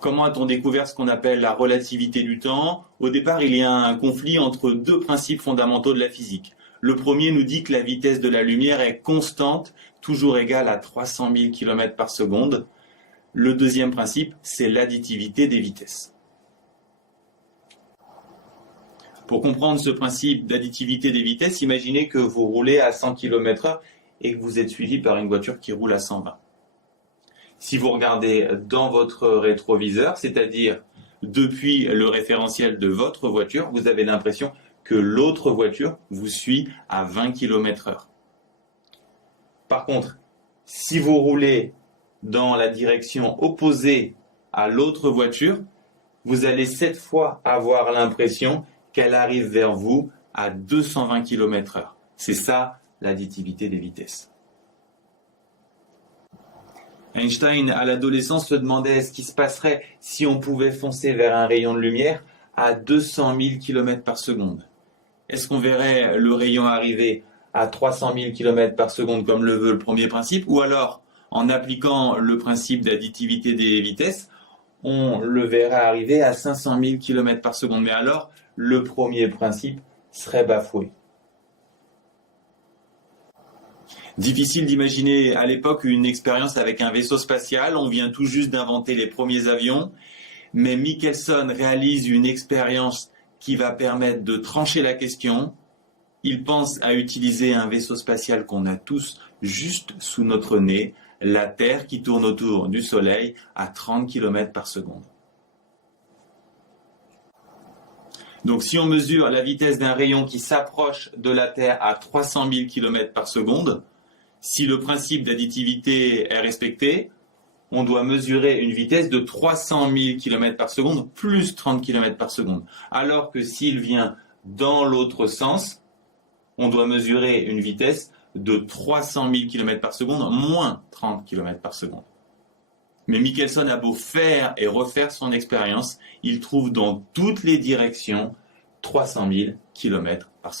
Comment a-t-on découvert ce qu'on appelle la relativité du temps? Au départ, il y a un conflit entre deux principes fondamentaux de la physique. Le premier nous dit que la vitesse de la lumière est constante, toujours égale à 300 000 km par seconde. Le deuxième principe, c'est l'additivité des vitesses. Pour comprendre ce principe d'additivité des vitesses, imaginez que vous roulez à 100 km/h et que vous êtes suivi par une voiture qui roule à 120. Si vous regardez dans votre rétroviseur, c'est-à-dire depuis le référentiel de votre voiture, vous avez l'impression que l'autre voiture vous suit à 20 km/h. Par contre, si vous roulez dans la direction opposée à l'autre voiture, vous allez cette fois avoir l'impression qu'elle arrive vers vous à 220 km/h. C'est ça l'additivité des vitesses. Einstein, à l'adolescence, se demandait ce qui se passerait si on pouvait foncer vers un rayon de lumière à 200 000 km par seconde. Est-ce qu'on verrait le rayon arriver à 300 000 km par seconde comme le veut le premier principe, ou alors, en appliquant le principe d'additivité des vitesses, on le verrait arriver à 500 000 km par seconde. Mais alors, le premier principe serait bafoué. Difficile d'imaginer à l'époque une expérience avec un vaisseau spatial, on vient tout juste d'inventer les premiers avions, mais Michelson réalise une expérience qui va permettre de trancher la question. Il pense à utiliser un vaisseau spatial qu'on a tous juste sous notre nez, la Terre qui tourne autour du Soleil à 30 km par seconde. Donc si on mesure la vitesse d'un rayon qui s'approche de la Terre à 300 000 km par seconde, si le principe d'additivité est respecté, on doit mesurer une vitesse de 300 000 km par seconde plus 30 km par seconde. Alors que s'il vient dans l'autre sens, on doit mesurer une vitesse de 300 000 km par seconde moins 30 km par seconde. Mais Michelson a beau faire et refaire son expérience, il trouve dans toutes les directions 300 000 km par seconde.